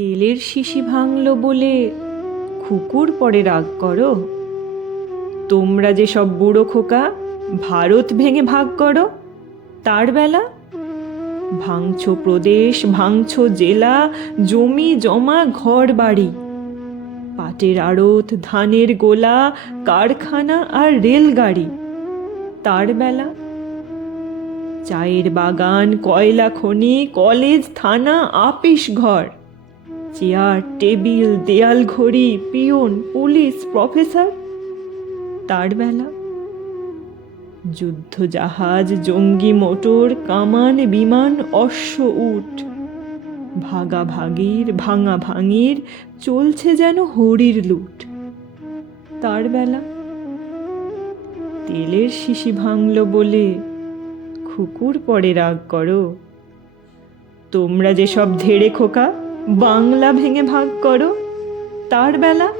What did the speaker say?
তেলের শিশি ভাঙলো বলে খুকুর পরে রাগ করো। তোমরা যে সব বুড়ো খোকা, ভারত ভেঙে ভাগ করো, তার বেলা? ভাঙছো প্রদেশ, ভাঙছো জেলা, জমি, জমা, ঘর, বাড়ি। পাটের আড়ত, ধানের গোলা, কারখানা আর রেলগাড়ি। তার বেলা? চায়ের বাগান, কয়লা খনি, কলেজ, থানা, আপিস ঘর। চেয়ার, টেবিল, দেয়াল ঘড়ি, পিয়ন, পুলিশ, প্রফেসর। তার বেলা যুদ্ধ জাহাজ, জঙ্গি মোটর, কামান, বিমান, অশ্ব উঠ ভাগা ভাগির ভাঙা ভাঙির চলছে যেন হরির লুট। তার বেলা তেলের শিশি ভাঙল বলে খুকুর পরে রাগ করো। তোমরা যে সব ধেড়ে খোকা বাংলা ভেঙে ভাগ করো। তার বেলা